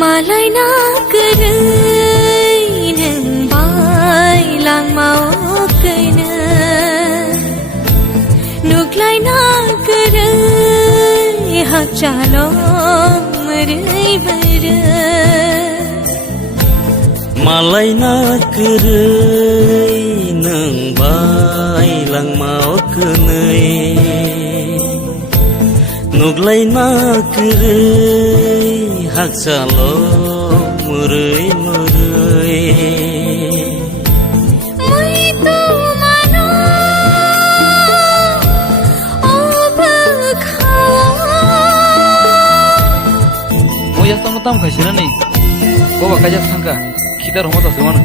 Malaina korwi nwng bailang maokैनो नुग्लायना korwi hakchalo moरै मोरै Malaina korwi nwng bailang maokैनो नुग्लायना korwi hakchalo moरै मोरै Mo ya estamos tan fácil, ¿no? Kau bakal jadi sangka kita rumah tak semana.